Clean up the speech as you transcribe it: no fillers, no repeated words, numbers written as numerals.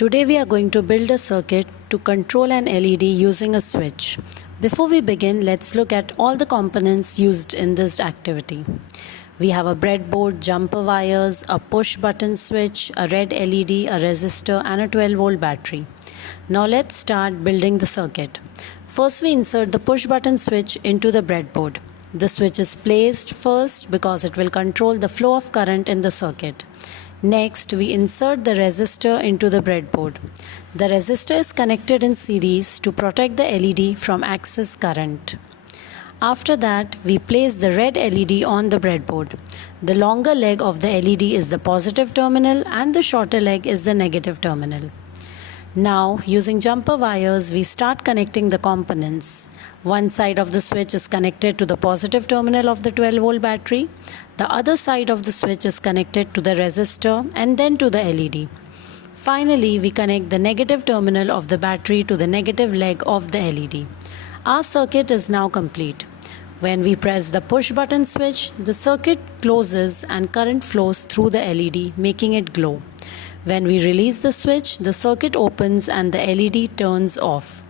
Today we are going to build a circuit to control an LED using a switch. Before we begin, let's look at all the components used in this activity. We have a breadboard, jumper wires, a push button switch, a red LED, a resistor and a 12-volt battery. Now let's start building the circuit. First we insert the push button switch into the breadboard. The switch is placed first because it will control the flow of current in the circuit. Next, we insert the resistor into the breadboard. The resistor is connected in series to protect the LED from excess current. After that, we place the red LED on the breadboard. The longer leg of the LED is the positive terminal and the shorter leg is the negative terminal. Now, using jumper wires, we start connecting the components. One side of the switch is connected to the positive terminal of the 12-volt battery. The other side of the switch is connected to the resistor and then to the LED. Finally, we connect the negative terminal of the battery to the negative leg of the LED. Our circuit is now complete. When we press the push button switch, the circuit closes and current flows through the LED, making it glow. When we release the switch, the circuit opens and the LED turns off.